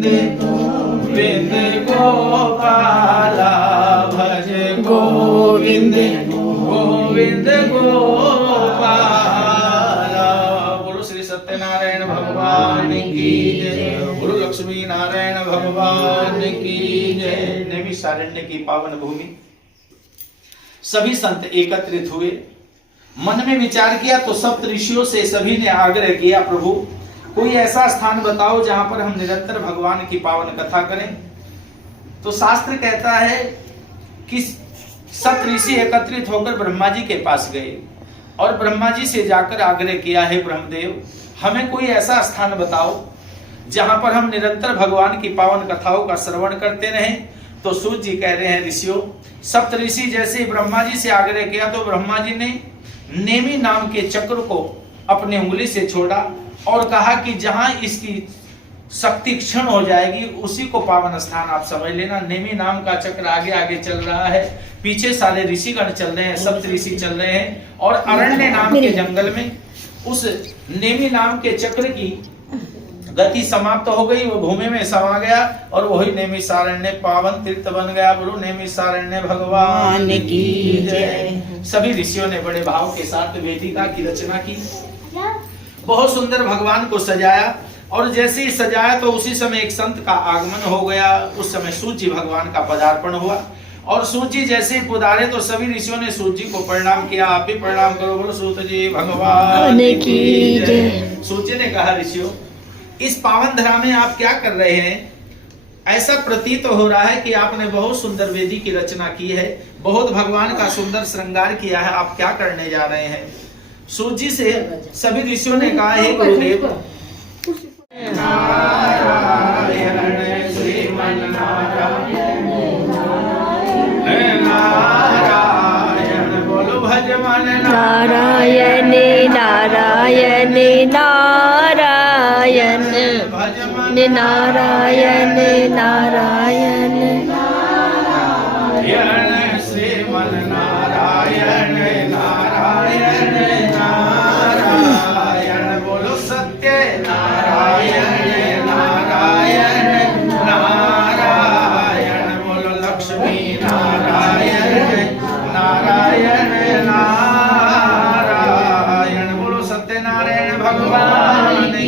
गोविंद गोपाला भज गोविंद गोविंद गोपाला। बोलो श्री सत्यनारायण भगवान की जय। गुरु लक्ष्मी नारायण भगवान की जय। नैमिषारण्य की पावन भूमि, सभी संत एकत्रित हुए, मन में विचार किया तो सप्त ऋषियों से सभी ने आग्रह किया, प्रभु कोई ऐसा स्थान बताओ जहां पर हम निरंतर भगवान की पावन कथा करें। तो शास्त्र कहता है कि सप्त ऋषि एकत्रित होकर ब्रह्मा जी के पास गए और ब्रह्मा जी से जाकर आग्रह किया है, ब्रह्मदेव हमें कोई ऐसा स्थान बताओ जहां पर हम निरंतर भगवान की पावन कथाओं का श्रवण करते रहें। तो सूर्य जी कह रहे हैं, ऋषियों सप्त ऋषि जैसे ब्रह्मा जी से आग्रह किया तो ब्रह्मा जी ने नेमि नाम के चक्र को अपनी उंगली से छोड़ा और कहा कि जहां इसकी शक्ति क्षण हो जाएगी उसी को पावन स्थान आप समझ लेना। नेमि नाम का चक्र आगे आगे चल रहा है, पीछे सारे ऋषिगण चल रहे हैं, सप्त ऋषि चल रहे हैं और अरण्य नाम के जंगल में उस नेमि नाम के चक्र की गति समाप्त हो गई, वो भूमि में समा गया और वही नैमिषारण्य पावन तीर्थ बन गया। बोलो नैमिषारण्य भगवान की जय। सभी ऋषियों ने बड़े भाव के साथ वेदिका की रचना की, बहुत सुंदर भगवान को सजाया और जैसे ही सजाया तो उसी समय एक संत का आगमन हो गया। उस समय सूर्य जी भगवान का पदार्पण हुआ और सूर्य जी जैसे ही पधारे तो सभी ऋषियों ने सूर्य जी को प्रणाम किया। आप भी प्रणाम करो, बोलो सूर्य जी भगवान की जय। सूर्य जी ने कहा, ऋषियों इस पावन धरा में आप क्या कर रहे हैं? ऐसा प्रतीत हो रहा है कि आपने बहुत सुंदर वेदी की रचना की है, बहुत भगवान का सुंदर श्रृंगार किया है, आप क्या करने जा रहे हैं? सूर्य जी से सभी ऋषियों ने कहा, हे गुरुदेव नारायण श्रीमन नारायण बोलो भजमन नारायण नारायण नारायण नारायण नारायण नारायण श्रीमन नारायण नारायण नारायण बोलो सत्य नारायण नारायण नारायण बोलो लक्ष्मी नारायण नारायण नारायण बोलो सत्यनारायण भगवान की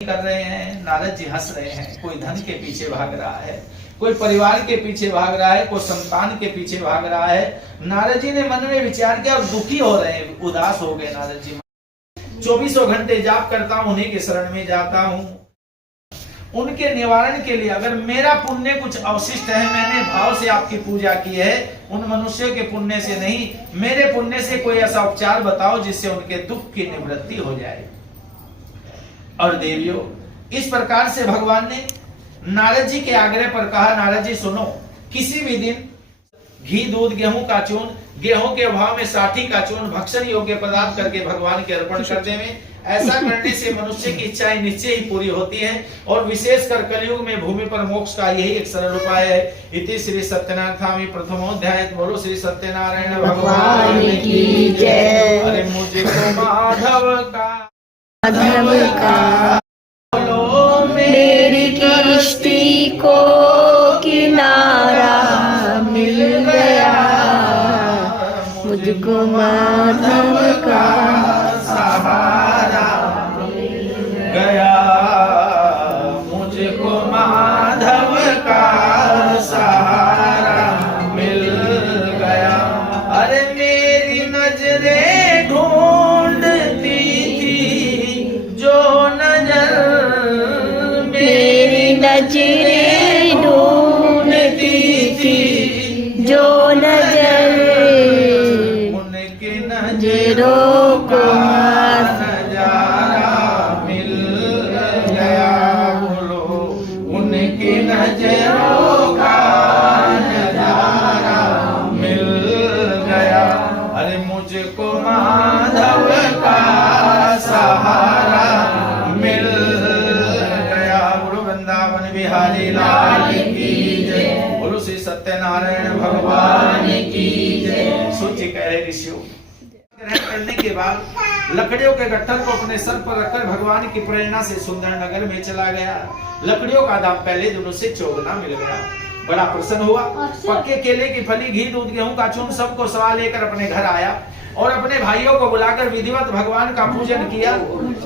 कर रहे हैं। नारद जी हंस रहे हैं, कोई धन के पीछे भाग रहा है, कोई परिवार के पीछे भाग रहा है, कोई संतान के पीछे भाग रहा है। नारद जी ने मन में विचार किया और दुखी हो रहे हैं, उदास हो गए नारद जी। 24 घंटे जाप करता हूं, उन्हीं के शरण में जाता हूं, उनके निवारण के लिए अगर मेरा पुण्य कुछ अवशिष्ट है, मैंने भाव से आपकी पूजा की है, उन मनुष्यों के पुण्य से नहीं, मेरे पुण्य से कोई ऐसा उपचार बताओ जिससे उनके दुख की निवृत्ति हो जाए। और देवियों इस प्रकार से भगवान ने नारद जी के आग्रह पर कहा, नारद जी सुनो, किसी भी दिन घी दूध गेहूं का चूर्ण, गेहूं के भाव में साठी का चूर्ण भक्षण योग्य पदार्थ करके भगवान के अर्पण कर देवे। ऐसा करने से मनुष्य की इच्छाएं निश्चय ही पूरी होती हैं और विशेषकर कलयुग में भूमि पर मोक्ष का यही एक सरल उपाय है। इति श्री सत्यनाथामि प्रथमोध्याय। बोलो श्री सत्यनारायण भगवान की जय। अरे मुझको माधव का मेरी किश्ती को किनारा मिल गया, मुझको माधव का सहारा मिल गया, मुझको माधव का सहारा मिल गया। अरे मेरी नजरें ढूंढती थी जो नजर, मेरी नजरें ढूंढती थी जो नजर, उनकी नजरों को नजारा मिल गया। बोलो उनकी नजरों का नजारा मिल गया। अरे मुझको माधव का सहारा मिल गया। बोलो वृंदावन बिहारी लाल की जय। बोलो श्री सत्यनारायण भगवान की जय। सूची कह रहे ऋषियों करने के बाद लकड़ियों के गट्ठर को अपने सर पर रखकर भगवान की प्रेरणा से सुंदर नगर में चला गया। लकड़ियों का दाम पहले दिनों से 14 मिल गया। बड़ा प्रसन्न हुआ। पक्के केले की फली, घी, दूध, गेहूं का चूर्ण सबको सवा लेकर अपने घर आया और अपने भाइयों को बुलाकर विधिवत भगवान का पूजन किया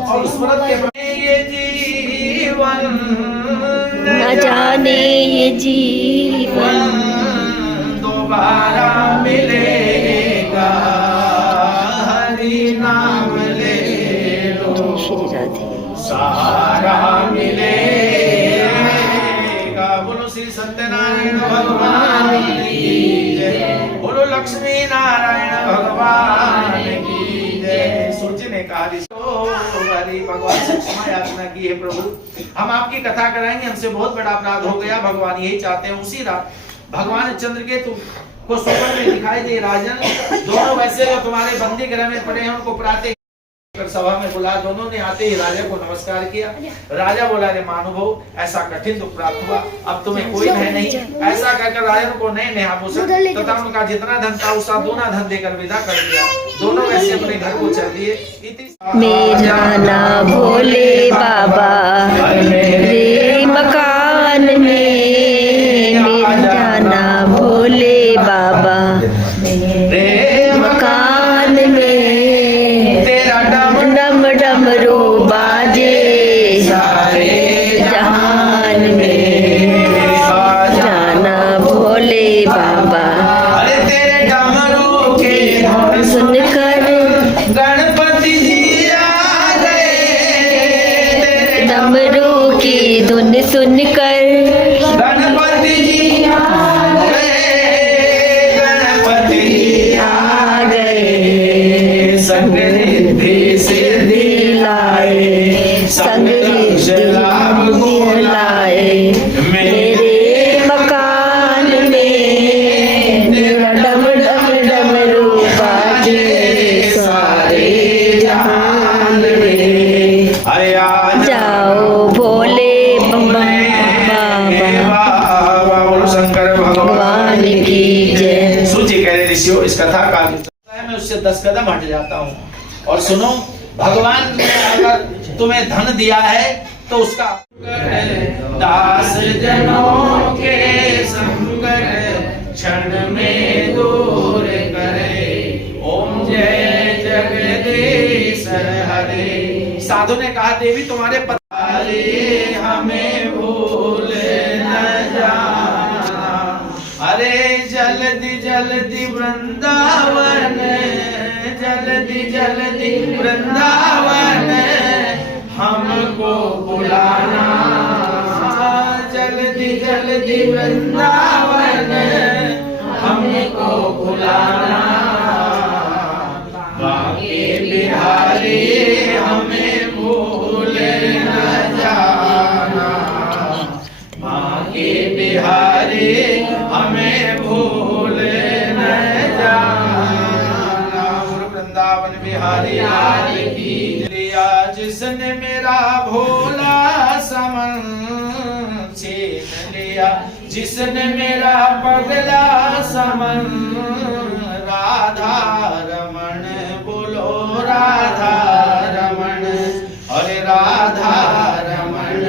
और स्मृत के ये जीवन न जाने ये जीवन दोबारा मिलेगा, हरि नाम ले लो श्री राधे। सहारा मिलेगा। बोलो श्री सत्यनारायण भगवान की जय, बोलो लक्ष्मी नारायण भगवान की जय। सूर्य ने कहा भगवान से क्षमा याचना की है, प्रभु हम आपकी कथा कराएंगे, हमसे बहुत बड़ा अपराध हो गया। भगवान यही चाहते हैं। उसी रात भगवान चंद्रकेतु को स्वप्न में दिखाई दे, राजन दोनों वैसे जो तुम्हारे बंदी गृह में पड़े हैं उनको प्रातः सभा में बुला। दोनों ने आते ही राजा को नमस्कार किया। राजा बोला, रे महानुभाव ऐसा कठिन दुख प्राप्त हुआ, अब तुम्हें कोई भय नहीं। ऐसा कहकर राजा को नए नए आभूषण तथा उनका जितना धन था उसका दूना धन देकर विदा कर दिया। दोनों वैसे अपने घर को चल दिए। मेरा ना भोले बाबा रे मकान में, मेरा ना भोले बाबा रे मकान में, तेरा डम डमरू बाजे सारे जहान में, जाना भोले बाबा। अरे तेरे डमरू के धुन सुनकर गणपति जी आ गए, डमरू की धुन सुनकर गणपति जी आ गए, गणपति जी आ गए। संग रिद्धि सिद्धि लाए, संग रिद्धि लाभ को लाए, मेरे मकान में, तेरा डम डम डमरू बाजे सारे जहान में। अरे आ जाओ भोले बाबा, बोलो शंकर भगवान की जय। सूची कह रहे ऋषियों, इस कथा का मैं उससे 10 कदम हट जाता हूँ। और सुनो, भगवान ने अगर तुम्हें धन दिया है तो उसका दास जनों के संकट क्षण में दूर करे। ओम जय जगदीश हरे। साधु ने कहा, देवी तुम्हारे पतारे हमें भूल न जाना। अरे जल्दी जल्दी वृंदावन, जल्दी जल्दी वृंदावन हमको बुलाना, जल्दी जल्दी वृंदावन हमको बुलाना। बाकी बिहारी हमें भूल न जाना, बाकी बिहारी हमें भूल न जाना। वृंदावन बिहारी लाल की लिया, जिसने मेरा भोला समन छीन लिया, जिसने मेरा पगला समन। राधा रमण बोलो राधा रमण, अरे राधा रमण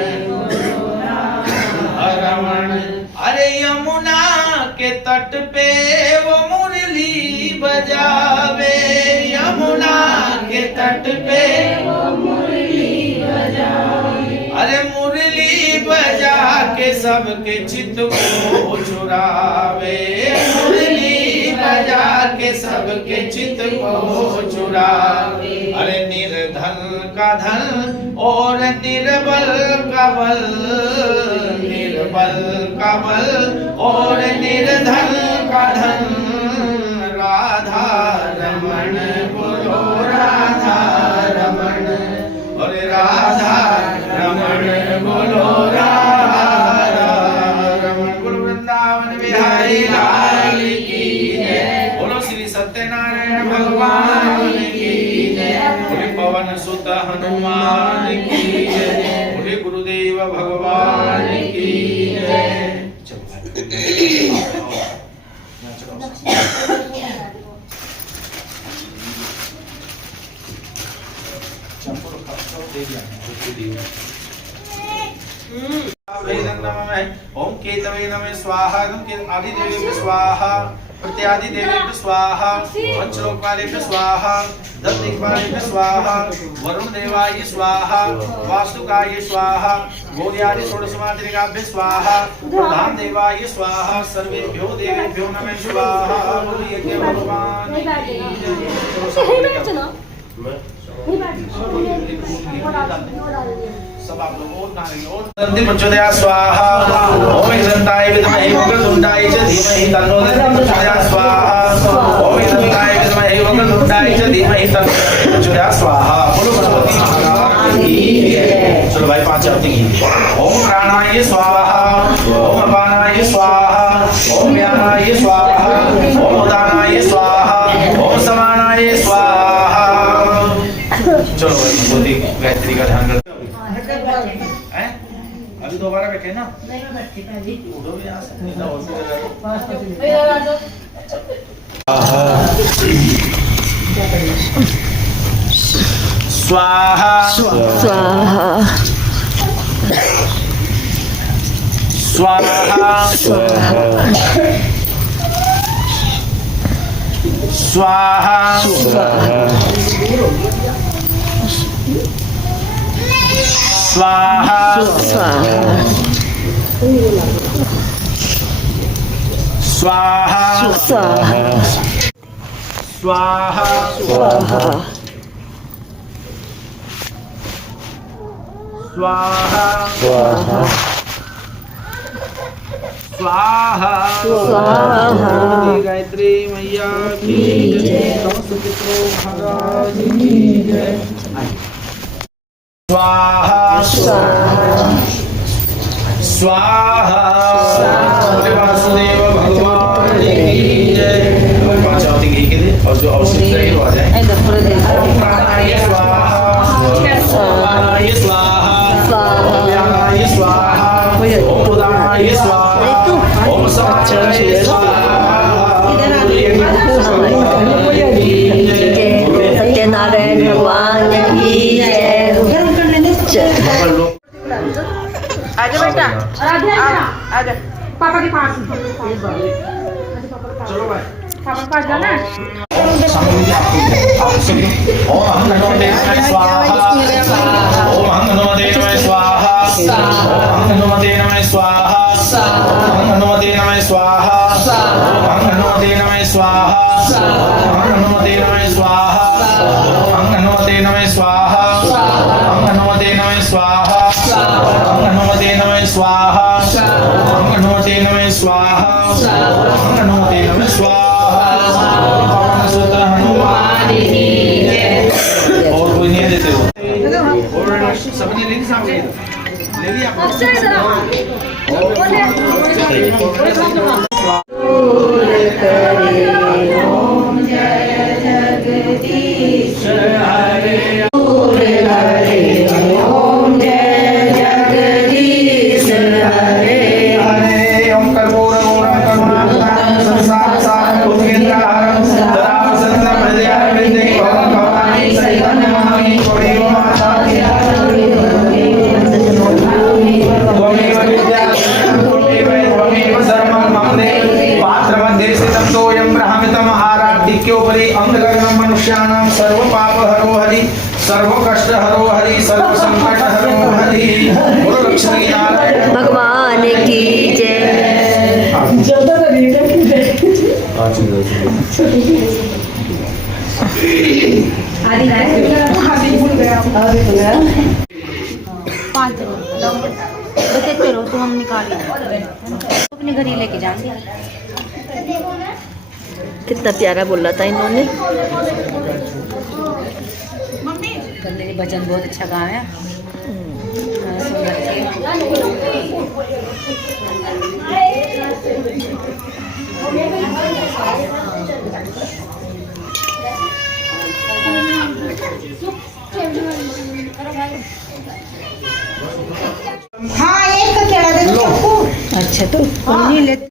रमण। अरे यमुना के तट पे वो मुरली बजावे, यमुना के तट पे वो मुरली बजावे। अरे मुरली बजा के सबके चित्त को चुरावे, मुरली बजा के सबके चित्त को चुरावे। अरे निर्धन का धन और निर्बल का बल, निर्बल का बल और निर्धन का धन। राधा रमण बोलो राधा रमण, और राधा रमण बोलो राधा रमण। बोलो वृंदावन बिहारी लाल की जय, बोलो श्री सत्यनारायण भगवान की जय, बोले पवन सुत हनुमान की जय, बोले गुरुदेव भगवान की जय। ओम केतवे नमः स्वाहा। आदि देवेभ्य स्वाहा, प्रत्यादि देवेभ्य स्वाहा, पंचलोकपालेभ्य स्वाहा, दत्तिकपालेभ्य स्वाहा, वरुण देवाय स्वाहा, वास्तुकाय स्वाहा, गौर्यादि षोडशमातृकाभ्य स्वाहा, प्रधान देवाय स्वाहा, सर्वेभ्यो देवेभ्यो नमः स्वाहा। बोलिए के भगवान की सब आप लोग और नारी और दंति प्रचोदया स्वाहा। ओम दंताय विद्महे वक्रतुंडाय च धीमहि तन्नो दंति प्रचोदया स्वाहा। ओम दंताय विद्महे वक्रतुंडाय च धीमहि तन्नो दंति प्रचोदया स्वाहा। बोलो भगवती महाराज की जय। चलो भाई पांच आरती की। ओम प्राणाय स्वाहा, ओम अपानाय स्वाहा, ओम व्यानाय स्वाहा, ओम उदानाय स्वाहा, ओम समानाय स्वाहा। चलो भाई भगवती गायत्री का ध्यान रखो। हैं? अभी दोबारा बैठे ना? उधो भी आ सकते हैं ना, और भी स्वाहा स्वाहा स्वाहा स्वाहा स्वाहा स्वाहा स्वाहा स्वाहा स्वाहा स्वाहा स्वाहा स्वाहा स्वाहा। गायत्री मैया की जय। सुचित्रो महाराज की जय। स्वाहा स्वाहा बोले वासुदेव भगवान की जय। पांच आरती घी के दे और जो अवशिष्ट रहे वो आ जाए। ओम प्राणाय स्वाहा, स्वाहाय स्वाहा, ओम व्यानाय स्वाहा, ओम उदानाय स्वाहा, ओम समानाय स्वाहा। सत्यनारायण भगवान की जय। आजा बेटा, आजा पापा के पास। चलो भाई पापा के पास जाना। ओम अहं हनुमते नमः स्वाहा, ओम अहं हनुमते नमः स्वाहा, ओम अहं हनुमते नमः स्वाहा, ओम अहं हनुमते नमः स्वाहा, ओम अहं हनुमते नमः स्वाहा, ओम अहं हनुमते नमः स्वाहा, ओम अहं हनुमते नमः स्वाहा, ओम अहं हनुमते नमः स्वाहा, ओम अहं हनुमते नमः स्वाहा, ओम अहं हनुमते नमः स्वाहा, ओम अहं हनुमते नमः स्वाहा। पवन सूत्र हनुमान की जय। और कोई नहीं देते हो और सबने ले ली साहब ले लिया ओम जय जगदीश हरे, ओम जय जगदीश हरे। हरे ओम कर्पूरगौरं करुणावतारं संसारसारं भुजगेन्द्रहारं सदा वसन्तं हृदयारविन्दे भवं भवानी सहितं नमामि। त्वमेव माता पिता त्वमेव विद्या त्वमेव सर्वं मम देहि। पात्रमध्ये स्थितं तोयं ब्रह्ममितं आराध्योपरि अंगगणं मनुष्याणां सर्वपापहरो हरि, सर्वकष्टहरो हरि, सर्वसंकटहरो हरि। गुरु लक्ष्मी नारायण भगवान की जय। पाँच बचते रहो तो हम निकाल अपने घर ही लेके जाएंगे। कितना प्यारा बोला था इन्होंने। मेरे भजन बहुत अच्छा गाया है। सुंदर थी। अच्छा तो